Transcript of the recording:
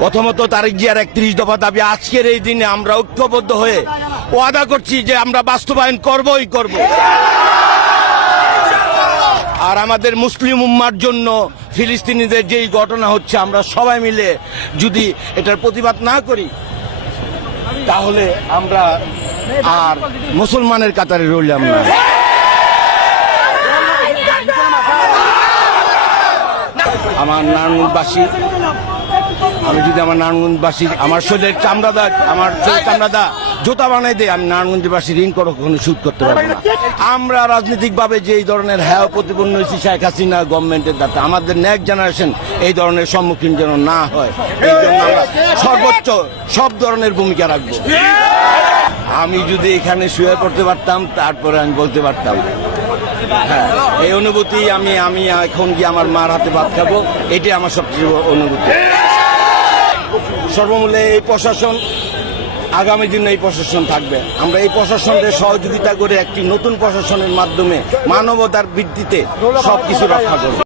প্রথমত তারেক জিয়ার 31 দফা দাবি আজকের এই দিনে আমরা ঐক্যবদ্ধ হয়ে ওয়াদা করছি যে আমরা বাস্তবায়ন করবই করব। আর আমাদের মুসলিম উম্মার জন্য ফিলিস্তিনিদের যেই ঘটনা হচ্ছে আমরা সবাই মিলে যদি এটার প্রতিবাদ না করি তাহলে আমরা আর মুসলমানের কাতারে রইলাম না। আমার নারায়ণগঞ্জবাসী, আমি যদি আমার নারায়ণগঞ্জবাসী আমার শরীরের চামড়াদা জুতা বানাই দেয়, আমি নারায়ণগঞ্জবাসী ঋণ কখনো শোধ করতে পারবো না। আমরা রাজনৈতিকভাবে যে এই ধরনের হ্যাঁ প্রতিপন্ন হয়েছি শেখ হাসিনা গভর্নমেন্টের দ্বারা, আমাদের নেক্সট জেনারেশন এই ধরনের সম্মুখীন যেন না হয়, এই জন্য আমরা সর্বোচ্চ সব ধরনের ভূমিকা রাখবো। আমি যদি এখানে শুয়ে পড়তে পারতাম তারপরে আমি বলতে পারতাম হ্যাঁ, এই অনুভূতি আমি এখন গিয়ে আমার মার হাতে ভাত খাবো, এটাই আমার সবচেয়ে অনুভূতি। সর্বমূল্যে এই প্রশাসন, আগামী দিনে এই প্রশাসন থাকবে। আমরা এই প্রশাসনের সহযোগিতা করে একটি নতুন প্রশাসনের মাধ্যমে মানবতার ভিত্তিতে সবকিছু রক্ষা করব।